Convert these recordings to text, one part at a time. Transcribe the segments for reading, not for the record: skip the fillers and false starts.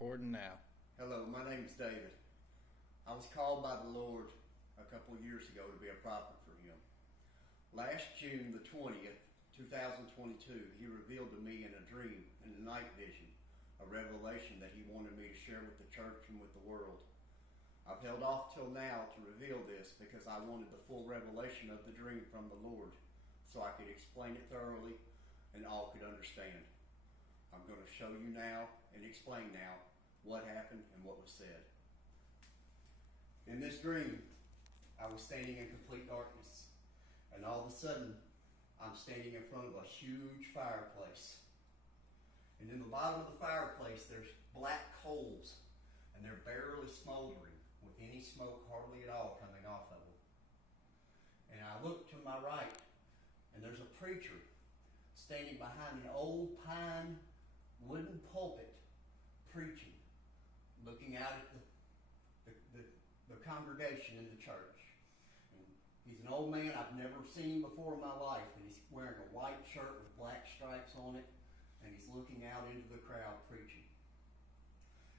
Recording now. Hello, my name is David. I was called by the Lord a couple of years ago to be a prophet for Him. Last June the 20th, 2022, He revealed to me in a dream, in a night vision, a revelation that He wanted me to share with the church and with the world. I've held off till now to reveal this because I wanted the full revelation of the dream from the Lord so I could explain it thoroughly and all could understand. I'm going to show you now and explain now what happened and what was said. In this dream, I was standing in complete darkness, and all of a sudden, I'm standing in front of a huge fireplace. And in the bottom of the fireplace, there's black coals, and they're barely smoldering, with any smoke hardly at all coming off of them. And I look to my right, and there's a preacher standing behind an old pine wooden pulpit preaching, looking out at the congregation in the church. And he's an old man I've never seen before in my life, and he's wearing a white shirt with black stripes on it, and he's looking out into the crowd preaching.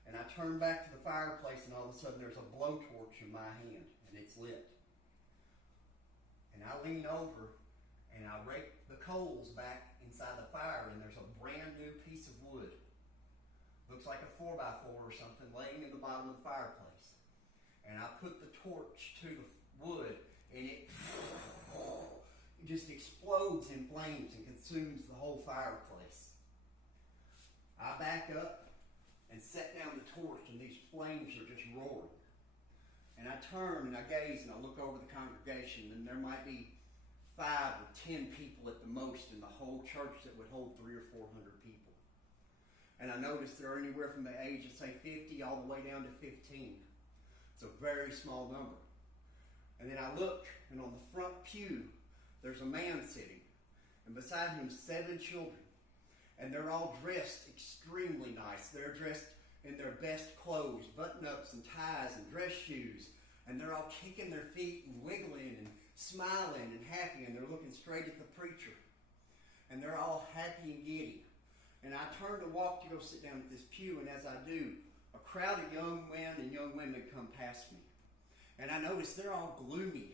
And I turn back to the fireplace, and all of a sudden there's a blowtorch in my hand, and it's lit. And I lean over, and I rake the coals back inside the fire, and there's a brand new piece of wood. Looks like a 4x4 or something laying in the bottom of the fireplace. And I put the torch to the wood, and it just explodes in flames and consumes the whole fireplace. I back up and set down the torch, and these flames are just roaring. And I turn and I gaze and I look over the congregation, and there might be 5 or 10 people at the most in the whole church that would hold 300 or 400 people. And I notice they're anywhere from the age of, say, 50 all the way down to 15. It's a very small number. And then I look, and on the front pew, there's a man sitting. And beside him, 7 children. And they're all dressed extremely nice. They're dressed in their best clothes, button-ups and ties and dress shoes. And they're all kicking their feet and wiggling and smiling and happy. And they're looking straight at the preacher. And they're all happy and giddy. And I turn to walk to go sit down at this pew, and as I do, a crowd of young men and young women come past me. And I notice they're all gloomy.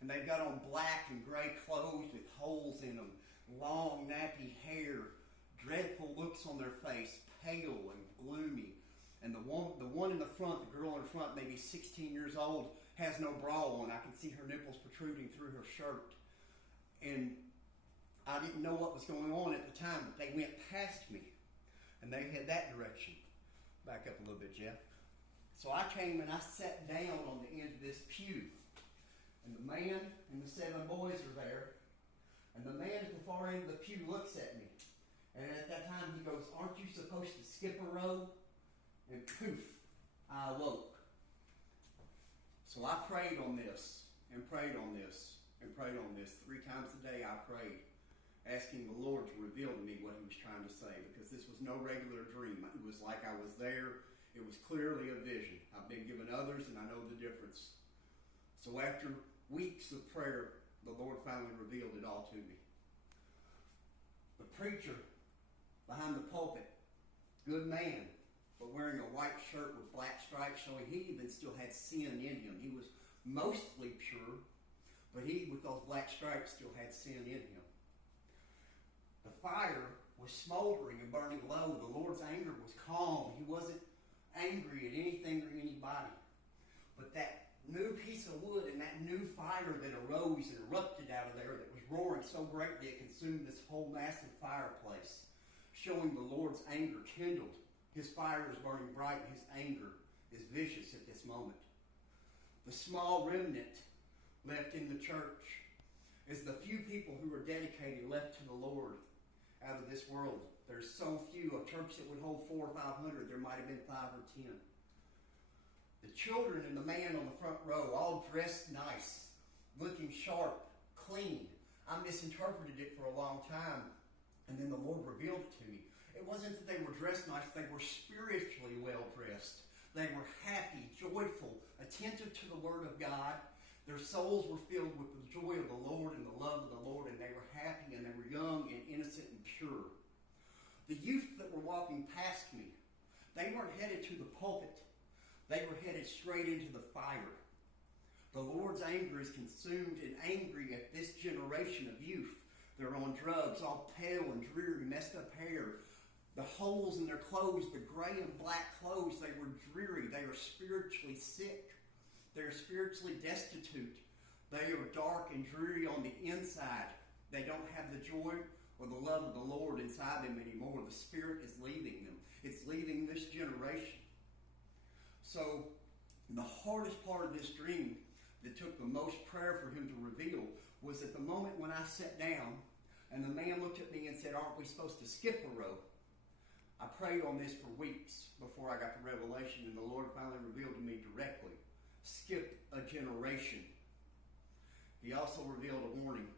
And they've got on black and gray clothes with holes in them, long nappy hair, dreadful looks on their face, pale and gloomy. And the one in the front, the girl in the front, maybe 16 years old, has no bra on. I can see her nipples protruding through her shirt. And I didn't know what was going on at the time, but they went past me, and they head that direction. Back up a little bit, Jeff. So I came and I sat down on the end of this pew, and the man and the 7 boys are there, and the man at the far end of the pew looks at me, and at that time he goes, "Aren't you supposed to skip a row?" And poof, I awoke. So I prayed on this, and prayed on this, and prayed on this. 3 times a day I prayed, asking the Lord to reveal to me what He was trying to say, because this was no regular dream. It was like I was there. It was clearly a vision. I've been given others, and I know the difference. So after weeks of prayer, the Lord finally revealed it all to me. The preacher behind the pulpit, good man, but wearing a white shirt with black stripes showing he even still had sin in him. He was mostly pure, but he, with those black stripes, still had sin in him. The fire was smoldering and burning low. The Lord's anger was calm. He wasn't angry at anything or anybody. But that new piece of wood and that new fire that arose and erupted out of there, that was roaring so greatly it consumed this whole massive fireplace, showing the Lord's anger kindled. His fire is burning bright. His anger is vicious at this moment. The small remnant left in the church is the few people who were dedicated, left to the Lord out of this world. There's so few. A church that would hold 400 or 500, there might have been 5 or 10. The children and the man on the front row, all dressed nice, looking sharp, clean. I misinterpreted it for a long time, and then the Lord revealed it to me. It wasn't that they were dressed nice, they were spiritually well dressed. They were happy, joyful, attentive to the Word of God. Their souls were filled with the joy of the Lord and the love of the Lord, and they were happy, and they were young and innocent and pure. The youth that were walking past me, They weren't headed to the pulpit. They were headed straight into the fire. The Lord's anger is consumed and angry at this generation of youth. They're on drugs, all pale and dreary, messed up hair. The holes in their clothes, the gray and black clothes, they were dreary. They are spiritually sick. They are spiritually destitute. They are dark and dreary on the inside. They don't have the joy or the love of the Lord inside them anymore. The Spirit is leaving them. It's leaving this generation. So the hardest part of this dream that took the most prayer for him to reveal was at the moment when I sat down and the man looked at me and said, "Aren't we supposed to skip a row?" I prayed on this for weeks before I got the revelation, and the Lord finally revealed to me directly, skip a generation. He also revealed a warning.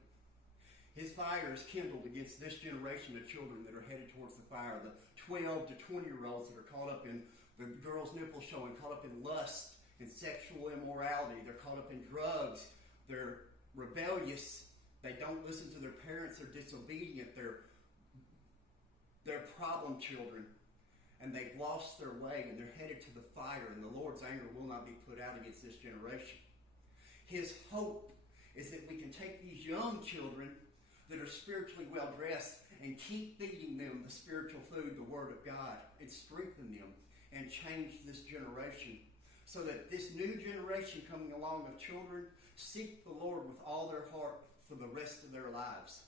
His fire is kindled against this generation of children that are headed towards the fire, the 12 to 20-year-olds that are caught up in the girls' nipple showing, caught up in lust and sexual immorality. They're caught up in drugs. They're rebellious. They don't listen to their parents. They're disobedient. They're problem children. And they've lost their way, and they're headed to the fire, and the Lord's anger will not be put out against this generation. His hope is that we can take these young children that are spiritually well-dressed and keep feeding them the spiritual food, the Word of God, and strengthen them and change this generation so that this new generation coming along of children seek the Lord with all their heart for the rest of their lives.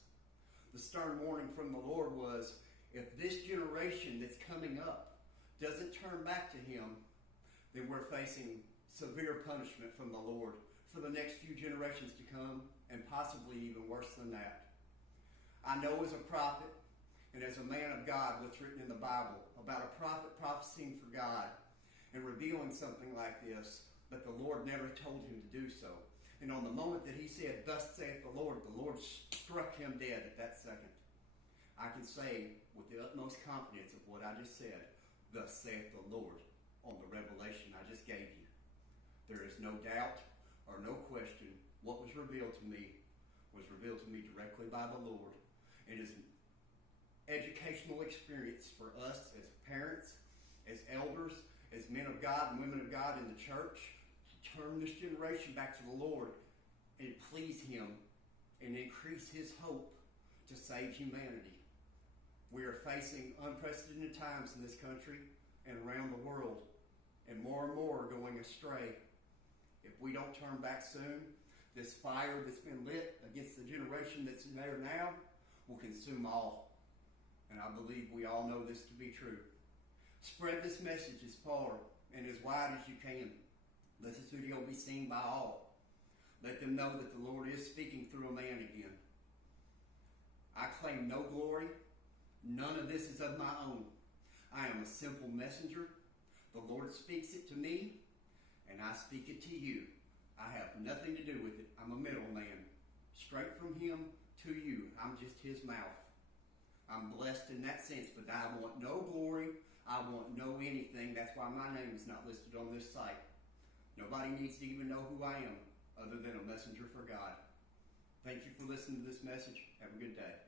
The stern warning from the Lord was, if this generation that's coming up doesn't turn back to Him, then we're facing severe punishment from the Lord for the next few generations to come, and possibly even worse than that. I know as a prophet and as a man of God what's written in the Bible about a prophet prophesying for God and revealing something like this, but the Lord never told him to do so. And on the moment that he said, "Thus saith the Lord struck him dead at that second. I can say with the utmost confidence of what I just said, "Thus saith the Lord," on the revelation I just gave you. There is no doubt or no question what was revealed to me directly by the Lord. It is an educational experience for us as parents, as elders, as men of God and women of God in the church, to turn this generation back to the Lord and please Him and increase His hope to save humanity. We are facing unprecedented times in this country and around the world, and more are going astray. If we don't turn back soon, this fire that's been lit against the generation that's there now will consume all. And I believe we all know this to be true. Spread this message as far and as wide as you can. Let this video be seen by all. Let them know that the Lord is speaking through a man again. I claim no glory. None of this is of my own. I am a simple messenger. The Lord speaks it to me, and I speak it to you. I have nothing to do with it. I'm a middleman. Straight from Him to you. I'm just His mouth. I'm blessed in that sense, but I want no glory. I want no anything. That's why my name is not listed on this site. Nobody needs to even know who I am other than a messenger for God. Thank you for listening to this message. Have a good day.